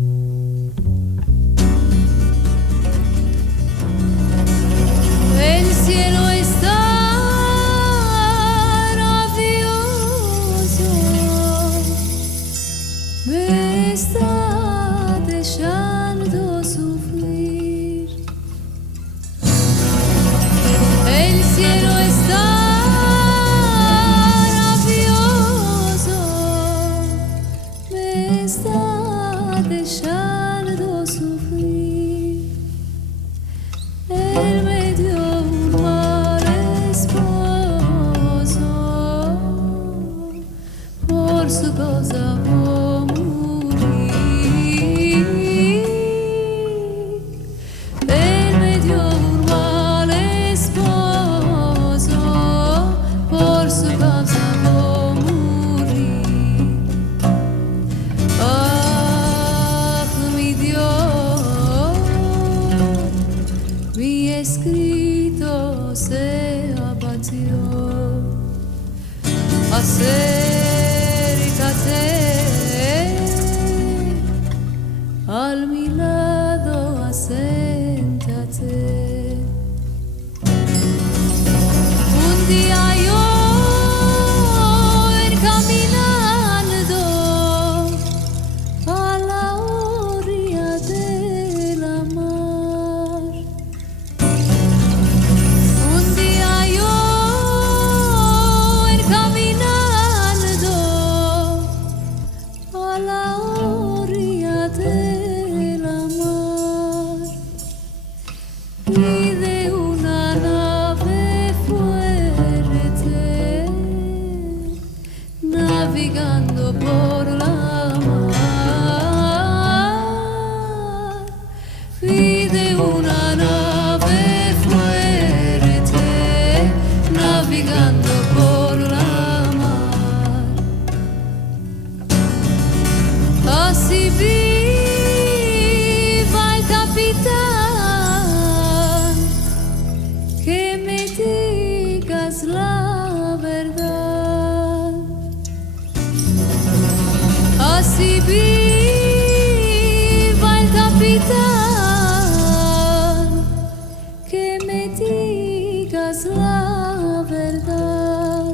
El cielo está rabioso, me está dejando sufrir. El cielo está rabioso, me está dejando sufrir. Él me dio un mal esposo, por su causa voy a morir. Él me dio un mal esposo, por su causa voy a morir. Ah, mi Dios, mi escrito se abatió. Acércate al mi lado, aséntate. Un día yo caminando a la orilla de la mar. Un día yo caminando a la orilla de la mar, y de una nave fuerte navegando por la mar, y de una nave fuerte navegando por la mar. Así viva el capitán, que me digas la verdad. Así viva el capitán, que me digas la verdad.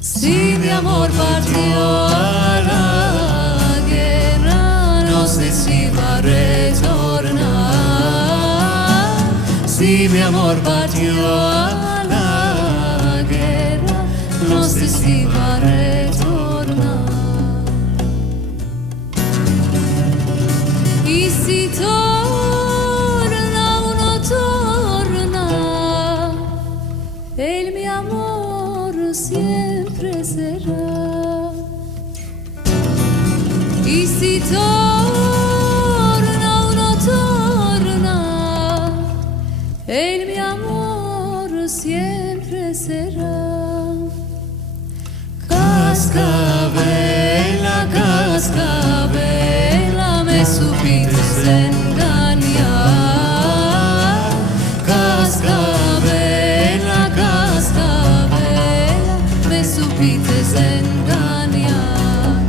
Si mi amor partió a la guerra, no sé si va a retornar. Si mi amor partió a la guerra, no sé si va a retornar. Y si torna o no torna, el mi amor siempre será. Y si torna o no torna, el mi amor siempre será. Cascabela, cascabela, me supiste engañar. Cascabela, cascabela, me supiste engañar.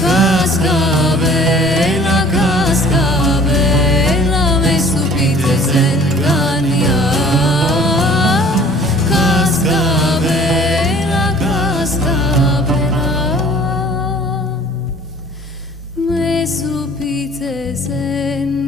Cascabela, cascabela, me supiste engañar. Cascabela, cascabela, me supiste engañar.